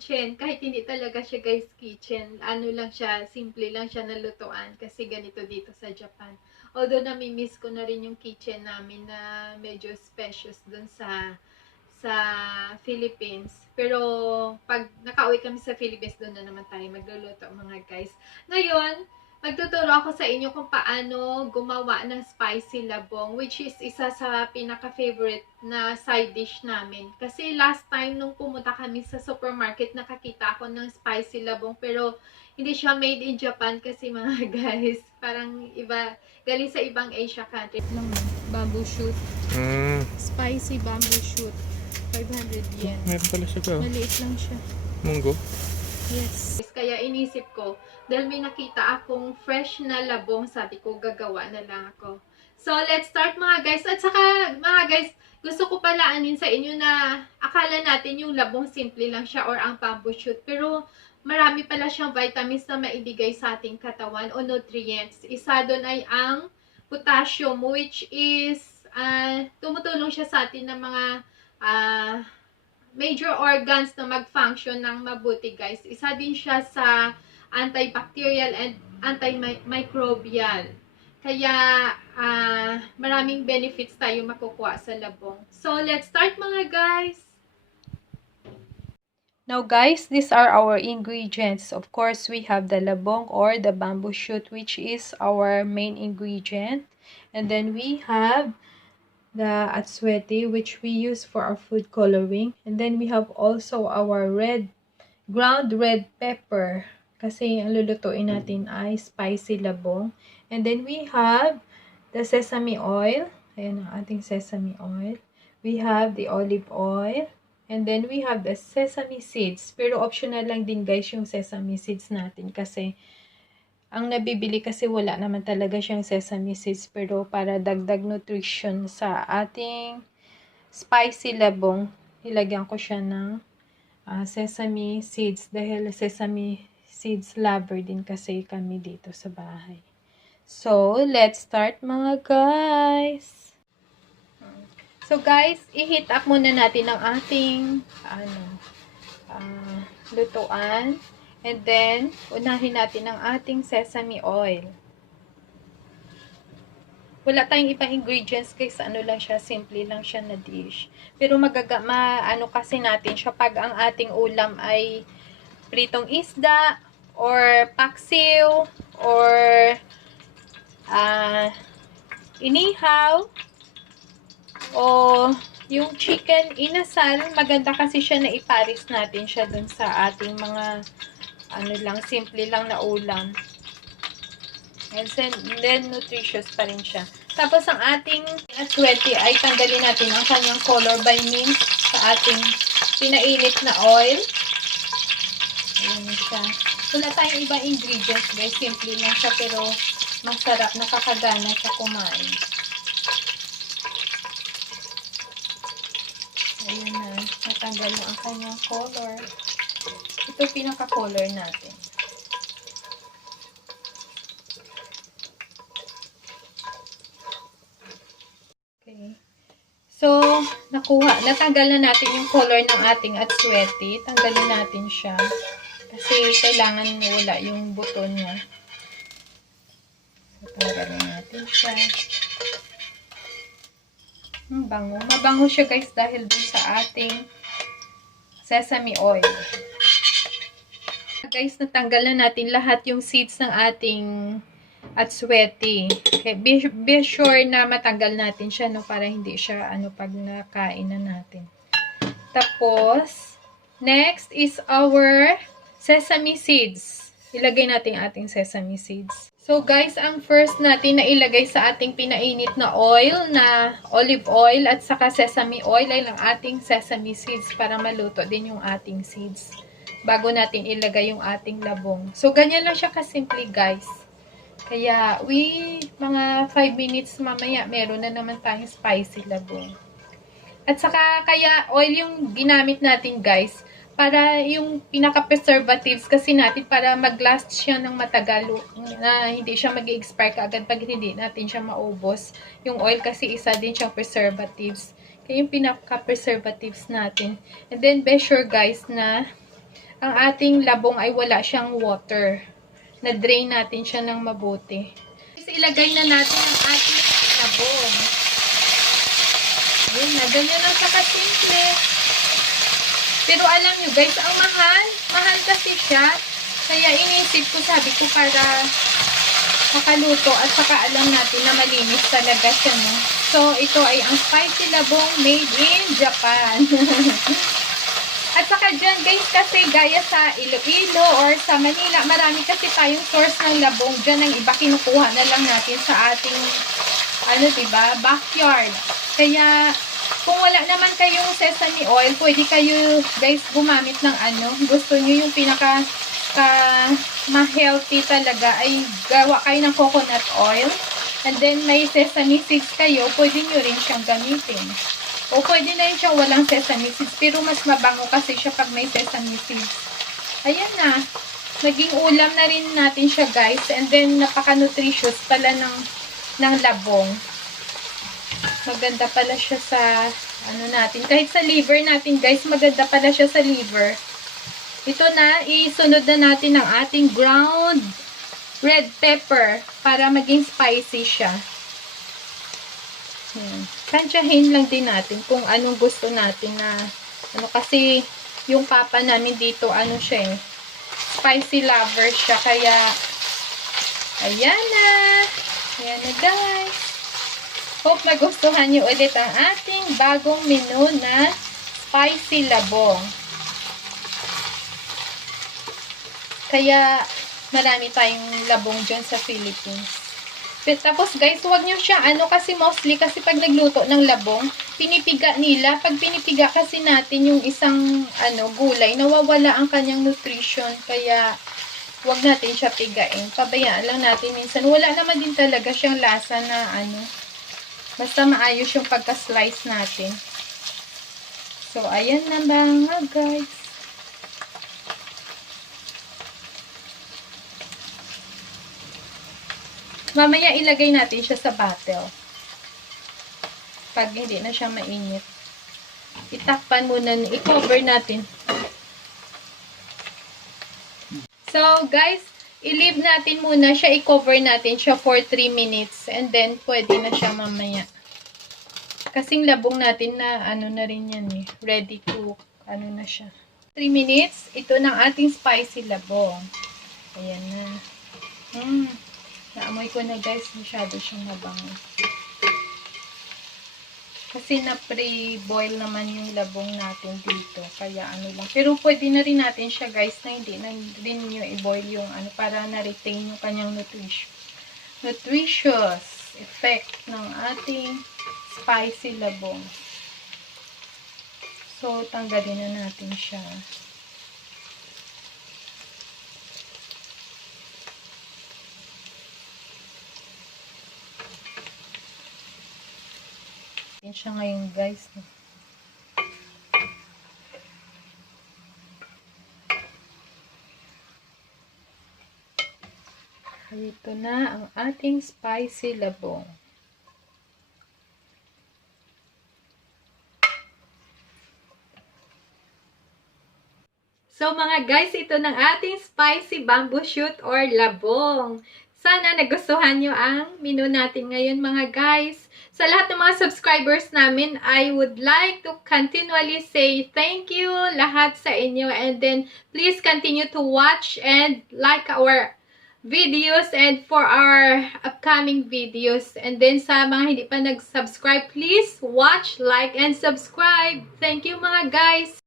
kitchen. Kahit hindi talaga siya guys kitchen. Ano lang siya, simple lang siya na lutuan. Kasi ganito dito sa Japan. Although nami-miss ko na rin yung kitchen namin na medyo spacious dun sa Philippines. Pero pag nakauwi kami sa Philippines, doon na naman tayo magluluto mga guys. Ngayon, magtuturo ako sa inyo kung paano gumawa ng spicy labong, which is isa sa pinaka-favorite na side dish namin. Kasi last time nung pumunta kami sa supermarket, nakakita ako ng spicy labong, pero hindi siya made in Japan kasi mga guys, parang iba, galing sa ibang Asia country. Bamboo shoot. Spicy bamboo shoot. 500 yen. Meron pala siya ka. Maliit lang siya. Munggo? Yes. Kaya inisip ko, dahil may nakita akong fresh na labong, sabi ko, gagawa na lang ako. So, let's start mga guys. At saka, mga guys, gusto ko palaanin sa inyo na akala natin yung labong simple lang siya or ang bamboo shoot. Pero, marami pala siyang vitamins na maibigay sa ating katawan o nutrients. Isa doon ay ang potassium, which is, tumutulong siya sa atin ng mga major organs na mag-function ng mabuti guys. Isa din siya sa antibacterial and antimicrobial. Kaya maraming benefits tayo makukuha sa labong. So let's start mga guys. Now guys, these are our ingredients. Of course, we have the labong or the bamboo shoot, which is our main ingredient. And then we have the atsuete, which we use for our food coloring. And then we have also our ground red pepper. Kasi ang lulutuin natin ay spicy labong. And then we have the sesame oil. Ayan ang ating sesame oil. We have the olive oil. And then we have the sesame seeds. Pero optional lang din guys yung sesame seeds natin. Kasi ang nabibili kasi wala naman talaga siyang sesame seeds, pero para dagdag nutrition sa ating spicy labong, nilagyan ko siya ng sesame seeds dahil sesame seeds lover din kasi kami dito sa bahay. So, let's start mga guys. So guys, i-heat up muna natin ang ating lutuan. And then, unahin natin ang ating sesame oil. Wala tayong ibang ingredients guys. Ano lang siya, simple lang siya na dish. Pero ano kasi natin siya pag ang ating ulam ay pritong isda, or paksiw, or inihaw, o yung chicken inasal. Maganda kasi siya na iparis natin siya dun sa ating mga simple lang na ulam. And then, nutritious pa rin siya. Tapos, ang ating atsuete ay tanggalin natin ang kanyang color by means sa ating pinainit na oil. Ayan siya. Wala tayong ibang ingredients, guys. Simple lang siya, pero masarap. Nakakagana siya kumain. Ayan na. Natanggal mo ang kanyang color. Ito pinaka-color natin. Okay. So, natanggal na natin yung color ng ating atsuete. Tanggalin natin siya. Kasi kailangan wala yung buto niya. So, tanggalin natin siya. Bango. Mabango siya guys dahil dun sa ating sesame oil. Guys, natanggal na natin lahat yung seeds ng ating atsuete. Okay, be sure na matanggal natin siya, no, para hindi siya pag nakain na natin. Tapos, next is our sesame seeds. Ilagay natin ating sesame seeds. So guys, ang first natin na ilagay sa ating pinainit na oil, na olive oil at saka sesame oil, ay lang ating sesame seeds para maluto din yung ating seeds bago natin ilagay yung ating labong. So, ganyan lang siya kasimple, guys. Kaya, mga 5 minutes mamaya, meron na naman tayong spicy labong. At saka, kaya oil yung ginamit natin, guys, para yung pinaka-preservatives kasi natin, para mag-last siya ng matagal, na hindi siya mag-expire kaagad pag hindi natin siya maubos. Yung oil kasi isa din siyang preservatives. Kaya yung pinaka-preservatives natin. And then, be sure, guys, na ang ating labong ay wala siyang water. Na-drain natin siya ng mabuti. Kasi ilagay na natin ang ating labong. Ayun na, ganyan lang sa kasimple. Pero alam nyo guys, ang mahal. Mahal kasi siya. Kaya inisip ko, sabi ko para makaluto at saka alam natin na malinis talaga siya, no? So, ito ay ang spicy labong made in Japan. At saka dyan guys, kasi gaya sa Iloilo or sa Manila, marami kasi tayong source ng labong. Dyan ang iba kinukuha na lang natin sa ating, diba, backyard. Kaya, kung wala naman kayong sesame oil, pwede kayo guys gumamit ng gusto nyo yung pinaka ma-healthy talaga ay gawa kayo ng coconut oil. And then may sesame seeds kayo, pwede nyo rin siyang gamitin. O pwede na rin siyang walang sesame seeds, pero mas mabango kasi siya pag may sesame seeds. Ayan na. Naging ulam na rin natin siya guys. And then napaka-nutritious pala ng labong. Maganda pala siya sa natin. Kahit sa liver natin guys, maganda pala siya sa liver. Ito na, isunod na natin ang ating ground red pepper para maging spicy siya. Tansyahin lang din natin kung anong gusto natin na kasi yung papa namin dito siya spicy lover siya, kaya ayan na guys. Hope nagustuhan nyo ulit ang ating bagong menu na spicy labong. Kaya marami tayong labong dyan sa Philippines. Tapos guys, huwag nyo siya kasi mostly kasi pag nagluto ng labong, pinipiga nila. Pag pinipiga kasi natin yung isang gulay, nawawala ang kanyang nutrition. Kaya huwag natin siya pigain. Pabayaan lang natin minsan. Wala naman din talaga siyang lasa na basta maayos yung pagka-slice natin. So ayan na mga guys. Mamaya ilagay natin siya sa bottle. Pag hindi na siya mainit. Itakpan muna, i-cover natin. So, guys, i-leave natin muna siya, i-cover natin siya for 3 minutes. And then, pwede na siya mamaya. Kasing labong natin na, na rin yan ready to, na siya. 3 minutes, ito ng ating spicy labong. Ayan na. Naamoy ko na guys, masyado siyang mabango. Kasi na pre-boil naman yung labong natin dito. Kaya lang. Pero pwede na rin natin siya guys na hindi na rin nyo i-boil yung para na-retain yung kanyang nutritious effect ng ating spicy labong. So, tanggalin na natin siya. Yan siya ngayon guys. Ito na ang ating spicy labong. So mga guys, ito ng ating spicy bamboo shoot or labong. Sana nagustuhan nyo ang menu natin ngayon mga guys. Sa lahat ng mga subscribers namin, I would like to continually say thank you lahat sa inyo. And then, please continue to watch and like our videos and for our upcoming videos. And then, sa mga hindi pa nag-subscribe, please watch, like, and subscribe. Thank you mga guys!